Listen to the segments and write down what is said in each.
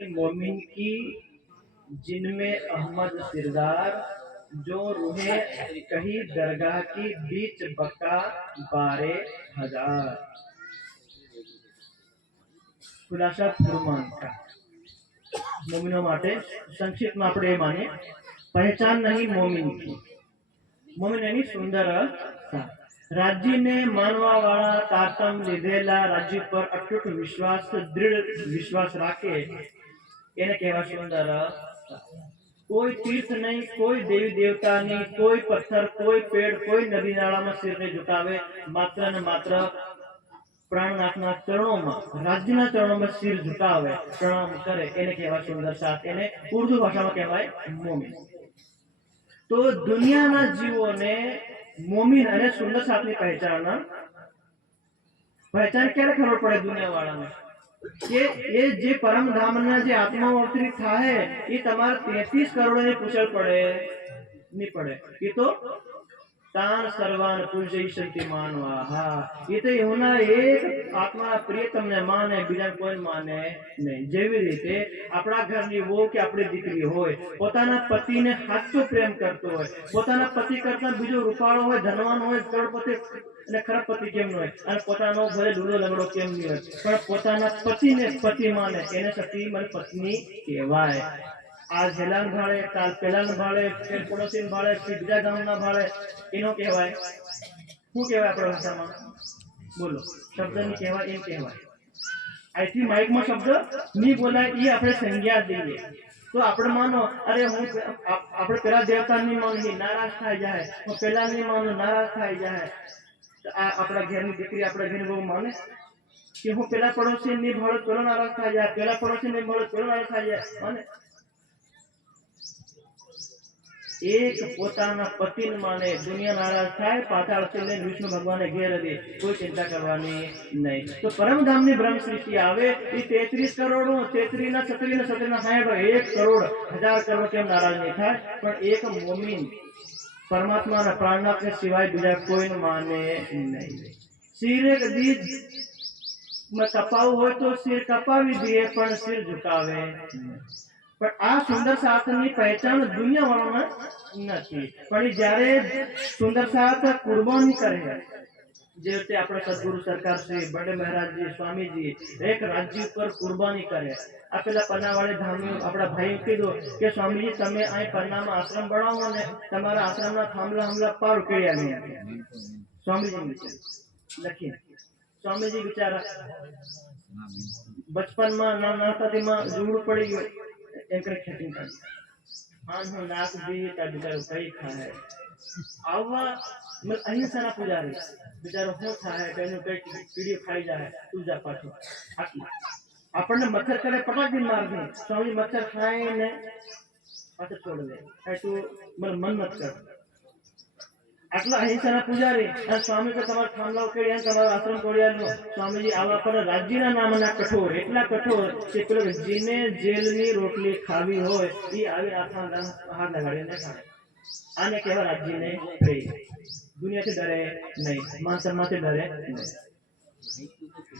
मोमिन की जिनमें अहमद सिरदार जो रूहे कही दरगाह की बीच बका बारे हजार ખુલાસા ફરમાન કા મોમિનો માટે સંક્ષિપ્તમાં આપણે એ માનીએ પહેચાન નહીં મોમિન की મોમિન એની સુંદરતા રાજ્યને માનવા વાળા તાતમ લીધેલા રાજ્ય પર અટૂટ વિશ્વાસ દૃઢ વિશ્વાસ રાખે એને કહેવા સુંદર. કોઈ તીર્થ નહીં, કોઈ દેવી દેવતાની કોઈ પથ્થર, કોઈ પેડ, કોઈ નદી નાળામાં શિરને ઝુકાવે, માત્ર ને માત્ર પ્રાણનાથના ચરણોમાં, રાજ્યના ચરણોમાં શિર ઝુકાવે, પ્રણામ કરે, એને કહેવાય સુંદર સાથ એને ઉર્દુ ભાષામાં કહેવાય મોમિન તો દુનિયાના જીવોને મોમિન અને સુંદર સાથની પહેચાન. પહેચાન ક્યારે ખબર પડે દુનિયા વાળાને કે એ જે પરમ ધામના જે આત્મા અવતરિત થાય એ તમારે તેત્રીસ કરોડની પૂછલ પડે નહીં પડે. એ તો તાન સર્વાન પૂજય શક્તિ માનવા હા એ તો એમના એક આત્મા પ્રિય તમને માને બીજા કોઈ માને નહીં. જેવી રીતે આપણા ઘરની વહુ કે આપણી દીકરી હોય, પોતાના પતિને સાચો પ્રેમ કરતો હોય, પોતાના પતિ કરતા બીજો રૂપાળો હોય, ધનવાન હોય, કરોડપતિ અને ખરાબ પતિ કેમ ન હોય? અને પોતાનો ભલે ડૂલો લગડો કેમ નહીં હોય? પણ પોતાના પતિને પતિ માને, એને સતી મને પત્ની કહેવાય. આજ હેલાન ભાળે કાલ પેલાન ભાળે ફેર પડોશી ભાળે ફેર બીજા ગામના ભાળે એનો કહેવાય શું કહેવાય આપણા ભાષામાં બોલો શબ્દની કહેવાય એમ કહેવાય અહીંથી માઇકમાં શબ્દ નહીં બોલાય એ આપણે સંજ્ઞા દઈએ તો આપણે માનો અરે હું આપ- આપણે પેલા દેવતાની માની નારાજ થઈ જાય હું પેલાની માનું નારાજ થઈ જાય તો આ આપણા ઘેરની દીકરી આપણા ઘેરની બહુ માને કે હું પેલા પડોશી ની ભળો પેલો નારાજ થઈ જાય પેલા પડોશી ની ભળો પેલો નારાજ થઈ જાય માને એક પોતાના પતિને દુનિયા નારાજ થાય પાછળ ચલે વિષ્ણુ ભગવાને ઘેર દે, કોઈ ચિંતા કરવાની નહીં. તો પરમધામની બ્રહ્મ સૃષ્ટિ આવે, એ તેત્રીસ કરોડ તેત્રી ના છત્રી ના છત્રી ના સાહેબ એક કરોડ હજાર કરોડ કેમ નારાજ નહીં થાય? પણ એક મોમીન પરમાત્માના પ્રાણનાથને સિવાય બીજા કોઈને માને નહીં. શિરે કદી માં કપાવું હોય તો શિર કપાવી દે, પણ શિર ઝુકાવે નહીં. પણ આ સુંદર સાથની પહેચાન દુનિયા વાળામાં નથી પણ એ જ્યારે સુંદર સાથ કુરબાની કરે જે રીતે આપણા સદગુરુ સરકાર શ્રી બડે મહારાજજી સ્વામીજી એક રાજ્ય ઉપર કુરબાની કરે આ પેલા પન્નાવાળી ધામી આપણા ભાઈ કીધું કે સ્વામીજી તમે અહીં પન્નામાં આશ્રમ બનાવો ને તમારા આશ્રમના થાંભલા હમલા પાર ઉકેલી આવીએ સ્વામીજી વિશે લખી સ્વામીજી બિચારા બચપનમાં ના નાતાતીમાં જુગડું પડી ગયું એમ કરી ખેતી કરી આમ હું નાક દી ત્યાં બિચારો કઈ ખાય. આવા મતલબ અહિંસાના પૂજારી. બિચારો શું થાય એનું કઈ કીડીઓ ખાઈ જાય તું જા પાછું આપણને મચ્છર કરે પટાક દિન માર દે સ્વામી મચ્છર ખાઈને પાછળ છોડી દે. તું મને મન મત કર આટલા અહિંસાના પૂજારી અને સ્વામી તો તમારા થાંભલા ઉકેડી અને તમારો આશ્રમ કોડિયાનો સ્વામીજી આવા પર રાજ્યના નામના કઠોર એટલા કઠોર કે પેલો જેને જેલની રોટલી ખાવી હોય એ આવી આખા હાથ લગાડીને ખાય આને કહેવા રાજ્યને પ્રેમ દુનિયાથી ડરે નહીં માન સન્માનથી ડરે નહીં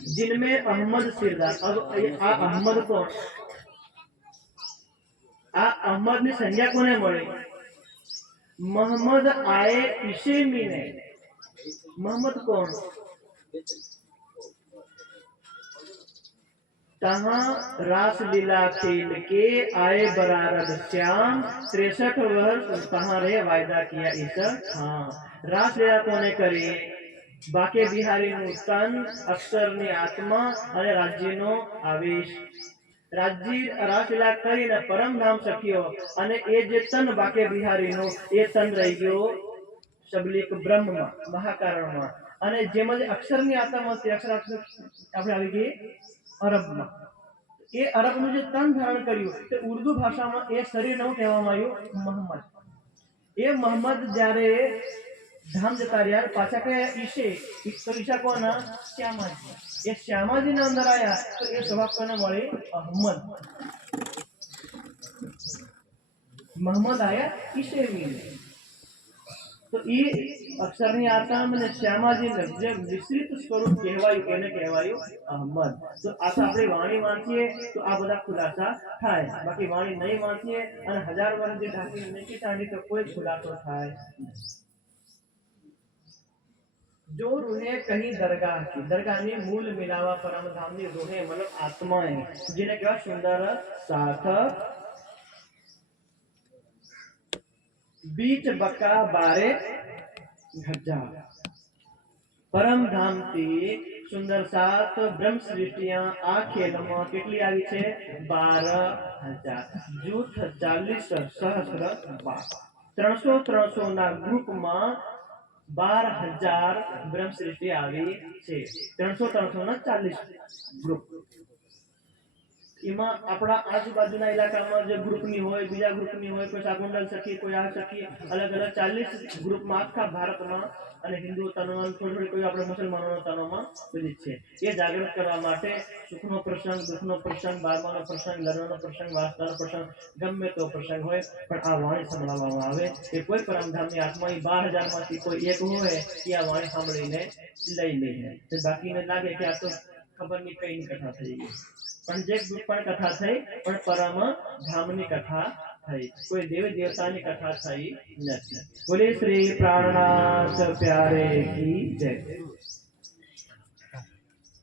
जिनमें अहमद सिरदार अब ये आ अहमद कौन આ અહમદ ની સંજ્ઞા કોને મળી मोहम्मद आए इसे मीने मोहम्मद कौन तहाँ रास लीला खेल के आए बरारद श्याम तिरसठ वर्ष तहाँ रे वायदा किया ईश्वर हाँ રાસ લીલા કોને કરી બાકે બિહારીનું તન અક્ષરની આત્મા અને રાજ્યનો આવેશ રાજ્ય રાસલીલા કરીને પરમધામ શક્યો અને એ જે તન બાકે બિહારીનો, એ તન રહી ગયો શબલિક બ્રહ્મમાં, મહાકારણમાં. અને જેમાં જે અક્ષરની આત્મા હતી, અક્ષર અક્ષર આપણે આવી ગઈ અરબમાં. એ અરબનું જે તન ધારણ કર્યું, તે ઉર્દુ ભાષામાં એ શરીરનું કહેવામાં આવ્યું મોહમ્મદ. એ મોહમ્મદ જ્યારે ધામ જતા રહ્યા પાછા કયા ઈશે તો ઈશા કોના શ્યામાજી એ શ્યામાજીના અંદર આયા તો એ સ્વભાવ કોને મળી અહમદ મોહમ્મદ આયા ઈશે વીને તો એ અક્ષરની આત્મ અને શ્યામાજીને જે વિસ્તૃત સ્વરૂપ કહેવાયું એને કહેવાયું અહમદ તો આ તો આપણે વાણી વાંચીએ તો આ બધા ખુલાસા થાય બાકી વાણી નહીં વાંચીએ અને હજાર વર્ષ જે ઢાંકી નથી ટાણી તો કોઈ ખુલાસો થાય નહીં. जो रूहे कहीं दरगाह की दरगाह ની મૂળ મિલાવા પરમધામ ની રૂહે મતલબ આત્માએ જેને કહેવાય સુંદર સાથ બીચ બકા બારે ગજા પરમધામ થી સુંદર સાત બ્રહ્મ સૃષ્ટિયા આ ખેલમાં કેટલી આવી છે બાર હજાર જૂથ ચાલીસ સહસ્ર બાર ત્રણસો ત્રણસો ના ગ્રુપમાં બાર હજાર બ્રહ્મ સૃષ્ટિ આવી છે ત્રણસો ત્રણસો ના ચાલીસ ગ્રુપ એમાં આપણા આજુબાજુના ઇલાકામાં જે ગ્રુપની હોય, બીજા ગ્રુપની હોય, કોઈ સાગુંડલ સખી કોઈ આ સખી અલગ અલગ ચાલીસ ગ્રુપમાં આખા ભારતમાં અને હિન્દુ તનોમાં, થોડી થોડી કોઈ આપણે મુસલમાનોના તનોમાં બધી છે. એ જાગૃત કરવા માટે સુખનો પ્રસંગ, દુઃખનો પ્રસંગ, બારમાનો પ્રસંગ, લગ્નનો પ્રસંગ વાસ્તાનો પ્રસંગ, ગમે તો પ્રસંગ હોય, પણ આ વાણી સંભળાવવામાં આવે. કે કોઈ પરમધામની આત્મા એ બાર હજારમાંથી કોઈ એક હોય, એ આ વાણી સાંભળીને લઈ લે બાકીને લાગે કે આ તો ખબર નહીં કઈ કથા થઈ ગઈ. પણ જે પણ કથા થઈ પણ પરમ ધામની કથા થઈ કોઈ દેવ દેવતાની કથા થઈ નથી બોલે શ્રી પ્રાણનાથ પ્યારે કી જય